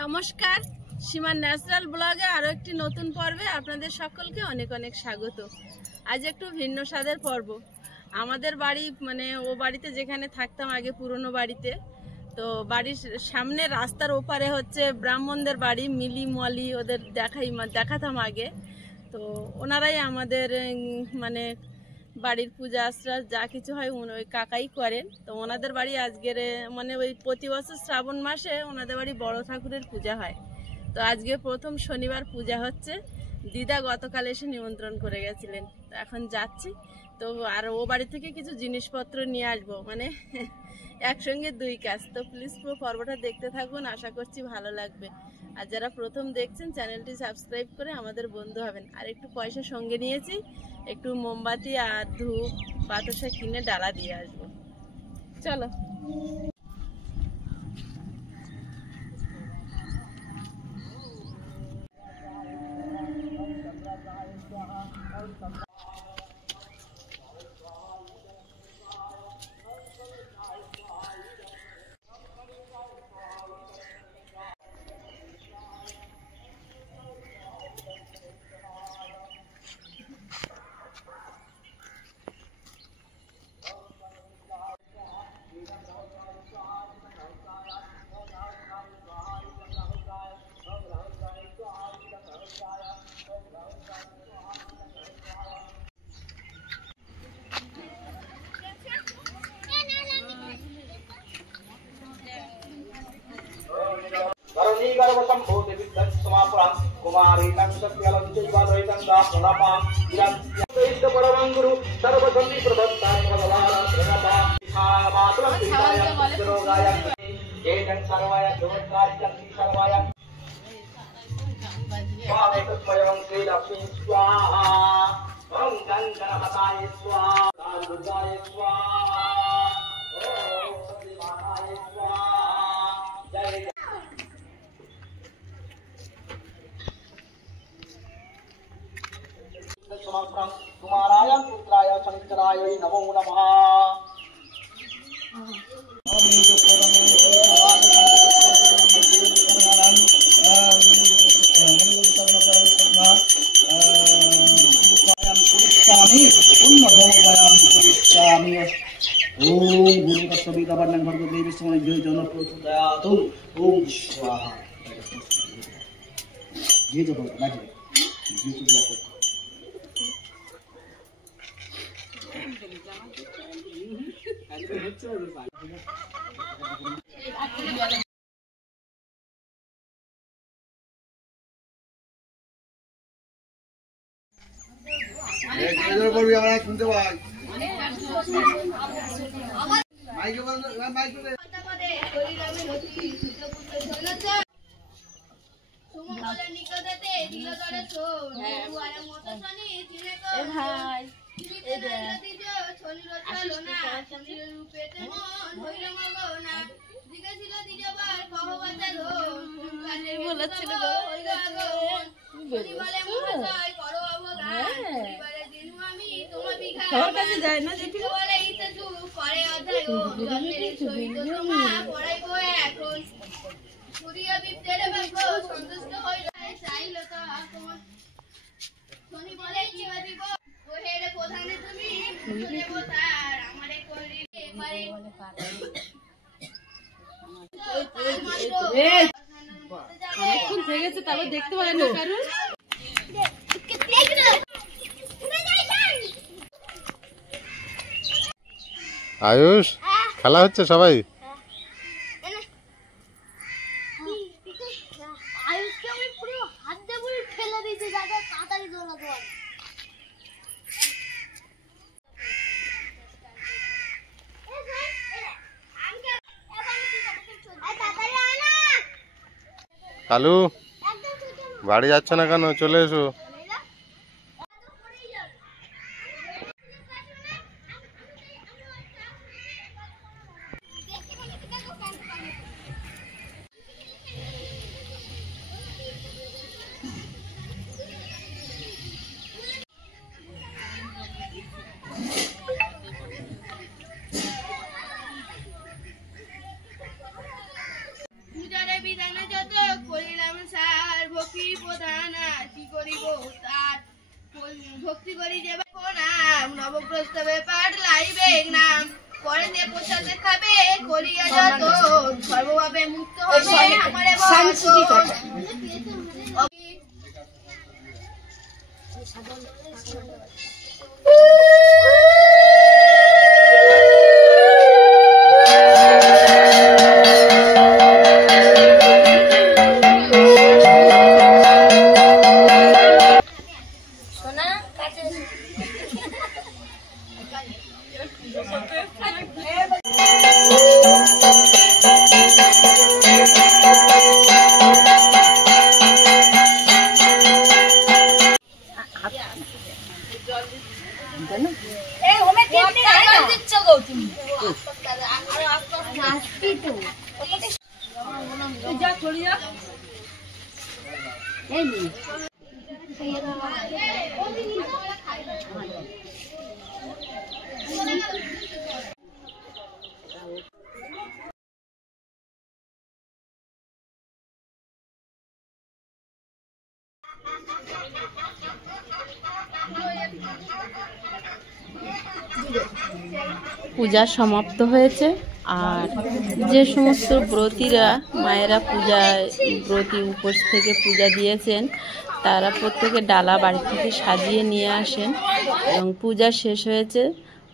নমস্কার, সীমা ন্যাচারাল ব্লগে আরো একটি নতুন পর্বে আপনাদের সকলকে অনেক অনেক স্বাগত। আজ একটু ভিন্ন স্বাদের পর্ব। আমাদের বাড়ি মানে ও বাড়িতে যেখানে থাকতাম আগে পুরনো বাড়িতে, তো বাড়ির সামনে রাস্তার ওপারে হচ্ছে ব্রাহ্মণদের বাড়ি, মিলি মলি ওদের দেখাতাম আগে। তো ওনারাই আমাদের মানে বাড়ির পূজা আশ্রা যা কিছু হয় ওই কাকাই করেন। তো ওনাদের বাড়ি আজকের মানে ওই প্রতি বছর শ্রাবণ মাসে ওনাদের বাড়ি বড় ঠাকুরের পূজা হয়। তো আজকে প্রথম শনিবার পূজা হচ্ছে। দিদা গতকাল এসে নিমন্ত্রণ করে গেছিলেন, তো এখন যাচ্ছি। তো আর ও বাড়ি থেকে কিছু জিনিসপত্র নিয়ে আসবো, মানে একসঙ্গে দুই কাজ। তো প্লিজ পুরো পর্বটা দেখতে থাকুন, আশা করছি ভালো লাগবে। আর যারা প্রথম দেখছেন চ্যানেলটি সাবস্ক্রাইব করে আমাদের বন্ধু হবেন। আর একটু পয়সা সঙ্গে নিয়েছি, একটু মোমবাতি আর ধূপ বাতাসা কিনে ডালা দিয়ে আসবো। চলো। कुमाराय पुत्राय शंकराय नमो नमः। শুনতে পাই সবার কাছে যায় না দেখি অনেকক্ষণ থেকে গেছে, তারপর দেখতে পারে না কারণ আয়ুষ খেলা হচ্ছে সবাই। আয়ুষকে আমি পুরো হাত দিয়ে পুরো ফেলে দিয়েছি যাতে তাড়াতাড়ি দৌড়াতে পারে। কালু বাড়ি যাচ্ছে না কেন? চলে এসো। ভক্তি করি যে নাম নবপ্রস্তাবে পাঠ লাইবে নাম পরে যে প্রসাদে খাবে করিয়া যত সর্বভাবে মুক্ত হবে আমারে পূজা সমাপ্ত হয়েছে। আর যে সমস্ত ব্রতীরা মায়েরা ব্রতী উপোস থেকে পূজা দিয়েছেন তারা প্রত্যেকে ডালা বাড়ি থেকে সাজিয়ে নিয়ে আসেন এবং পূজা শেষ হয়েছে।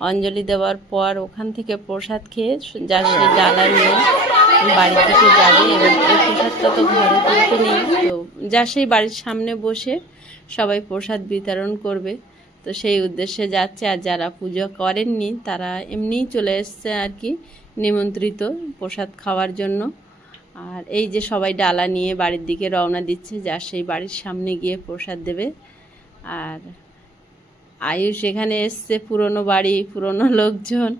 অঞ্জলি দেওয়ার পর ওখান থেকে প্রসাদ খেয়ে যা সেই ডালা নিয়ে বাড়ির দিকে যাবে এবং এই প্রসাদটা তো ঘরে তুলতে নেই, তো যা সেই বাড়ির সামনে বসে সবাই প্রসাদ বিতরণ করবে। তো সেই উদ্দেশ্যে যাচ্ছে। আর যারা পুজো করেননি তারা এমনিই চলে এসছে আর কি নিমন্ত্রিত প্রসাদ খাওয়ার জন্য। আর এই যে সবাই ডালা নিয়ে বাড়ির দিকে রওনা দিচ্ছে, যা সেই বাড়ির সামনে গিয়ে প্রসাদ দেবে। আর আয়ুষ এখানে এসছে, পুরনো বাড়ি, পুরনো লোকজন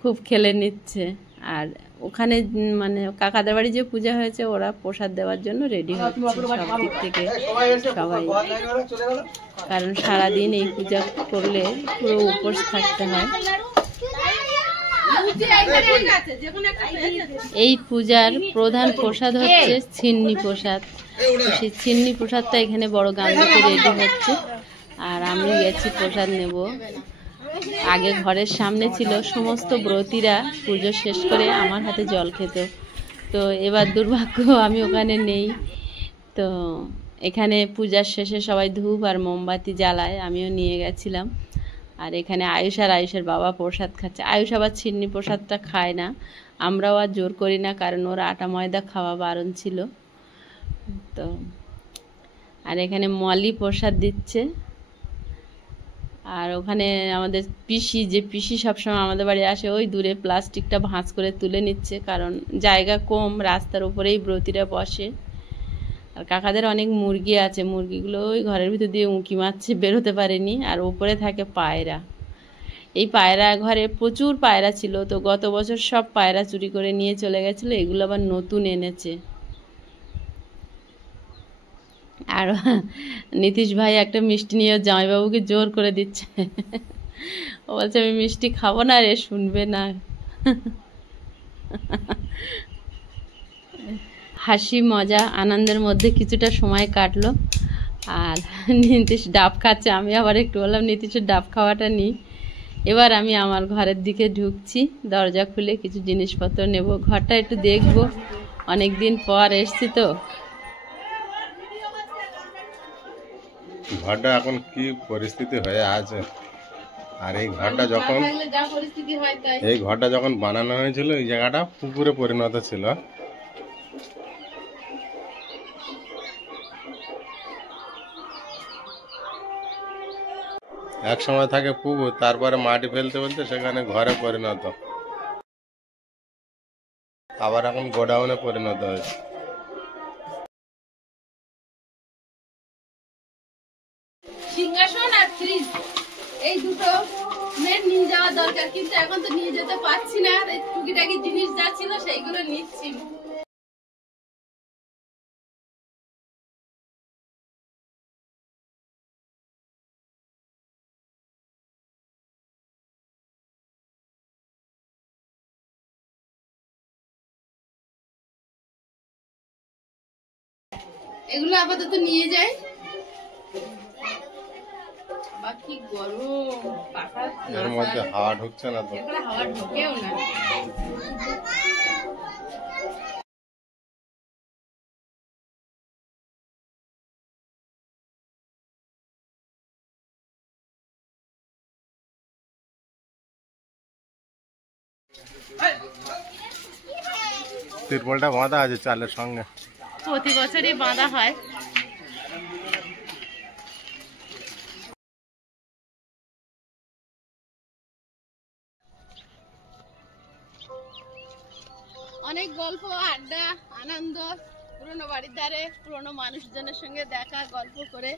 খুব খেলে নিচ্ছে। আর ওখানে মানে কাকাদের বাড়ি যে পূজা হয়েছে ওরা প্রসাদ দেওয়ার জন্য রেডি হচ্ছে সব দিক থেকে সবাই, কারণ সারাদিন এই পূজা করলে পুরো উপোস থাকতে হয়। এই পূজার প্রধান প্রসাদ হচ্ছে ছিন্নি প্রসাদ। সেই ছিন্নি প্রসাদটা এখানে বড় গামলাতে রেডি হচ্ছে। আর আমি গেছি প্রসাদ নেব। আগে ঘরের সামনে ছিল, সমস্ত ব্রতীরা পুজো শেষ করে আমার হাতে জল খেত। তো এবার দুর্ভাগ্য আমি ওখানে নেই। তো এখানে পূজার শেষে সবাই ধূপ আর মোমবাতি জ্বালায়, আমিও নিয়ে গেছিলাম। আর এখানে আয়ুষ আর আয়ুষের বাবা প্রসাদ খাচ্ছে। আয়ুষ আবার ছিন্নি প্রসাদটা খায় না, আমরাও আর জোর করি না, কারণ ওর আটা ময়দা খাওয়া বারণ ছিল। তো আর এখানে মলি প্রসাদ দিচ্ছে। আর ওখানে আমাদের পিসি সবসময় আমাদের বাড়ি আসে, ওই দূরে প্লাস্টিকটা ভাঁজ করে তুলে নিচ্ছে, কারণ জায়গা কম, রাস্তার উপরেই ব্রতীরা বসে। আর কাকাদের অনেক মুরগি আছে, মুরগিগুলো ওই ঘরের ভিতর দিয়ে উঁকি মারছে, বেরোতে পারেনি। আর ওপরে থাকে পায়রা। এই পায়রা ঘরে প্রচুর পায়রা ছিল, তো গত বছর সব পায়রা চুরি করে নিয়ে চলে গেছিলো, এগুলো আবার নতুন এনেছে। আর নীতিশ ভাই একটা মিষ্টি নিয়ে জামাইবাবুকে জোর করে দিচ্ছে। ও বলছে আমি মিষ্টি খাবো না রে, শুনবে না। হাসি মজা আনন্দের মধ্যে কিছুটা সময় কাটলো। আর নীতিশ ডাব খাচ্ছে, আমি আবার একটু বললাম নীতিশের ডাব খাওয়াটা নিই। এবার আমি আমার ঘরের দিকে ঢুকছি, দরজা খুলে কিছু জিনিসপত্র নেব, ঘরটা একটু দেখবো, অনেক দিন পর এসছি তো। ঘরটা এখন কি পরিস্থিতি হয়ে আছে। আর এই ঘরটা যখন বানানো হয়েছিল এই জায়গাটা পুকুরে পরিণত ছিল। এক সময় থাকে পুকুর, তারপরে মাটি ফেলতে ফেলতে সেখানে ঘরে পরিণত, আবার এখন গোডাউনে পরিণত হয়েছে। সিংহাসন আর ফ্রিজ এই দুটো নিয়ে যাওয়া দরকার, কিন্তু এখন তো নিয়ে যেতে পারছি না। টুকিটাকি জিনিস যা ছিল সেইগুলো নিচ্ছি। এগুলো আপাতত নিয়ে যাই। বাবা কি গরম, পাখা এর মধ্যে হাওয়া ঢুকছে না তো। এখানে হাওয়া ঢোকেও না। তিরপলটা বাঁধা আছে চালের সঙ্গে। প্রতি বছরই বাঁধা হয়। অনেক গল্প, আড্ডা, আনন্দ, পুরনো বাড়ির ধারে পুরনো মানুষজনের সঙ্গে দেখা, গল্প করে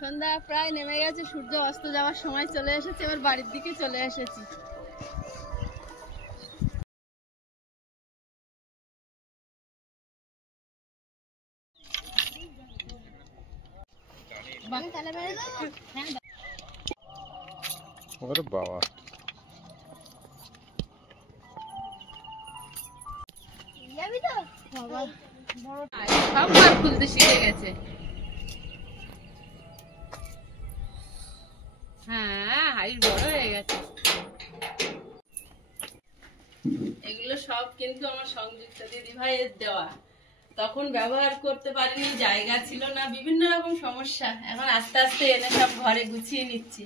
সন্ধ্যা প্রায় নেমে গেছে, সূর্য অস্ত যাওয়ার সময় চলে এসেছে, এবার বাড়ির দিকে চলে এসেছি। ওরে বাবা, যাবি তো বাবা সব বার খুলতে শিখে গেছে। হ্যাঁ, হাড়ি বড় হয়ে গেছে। এগুলো সব কিন্তু আমার সংযুক্ত দিদি ভাইয়ের দেওয়া। তখন ব্যবহার করতে পারিনি, জায়গা ছিল না, বিভিন্ন রকম সমস্যা। এখন আস্তে আস্তে এনে সব ঘরে গুছিয়ে নিচ্ছি।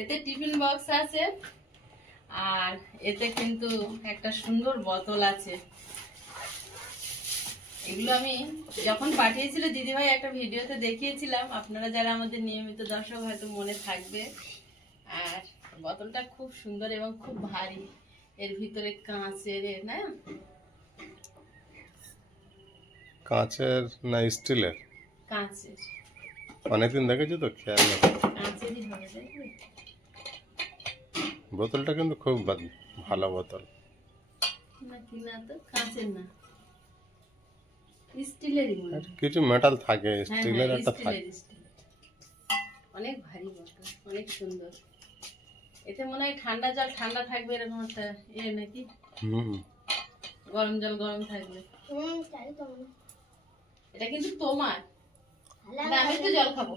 এতে টিফিন বক্স আছে, আর এতে কিন্তু একটা সুন্দর বোতল আছে। এগুলো আমি যখন পাঠিয়েছিল দিদিভাই একটা ভিডিওতে দেখিয়েছিলাম, আপনারা যারা আমাদের নিয়মিত দর্শক হয়তো মনে থাকবে। আর বোতলটা খুব সুন্দর এবং খুব ভারী, এর ভিতরে কাঁচের না, কাঁচের না স্টিলের? কাঁচের। অনেকদিন দেখেছি তো, খেয়াল নেই। কাঁচেরই হবে, দেখবে বোতলটা কিন্তু খুব ভালো বোতল। নাকি না, তো কাঁচের না, স্টিলেরই মনে হয়। কিছু মেটাল থাকে, হ্যাঁ, স্টিলের হ্যাঁ, একটা থাকে। স্টিলের। অনেক ভারী বোতল, অনেক সুন্দর। এতে মনে হয় ঠান্ডা জল ঠান্ডা থাকবে, এরকম একটা নাকি, গরম জল গরম থাকবে। তাই তো মনে এটা কিন্তু তোমার, আমি তো জল খাবো।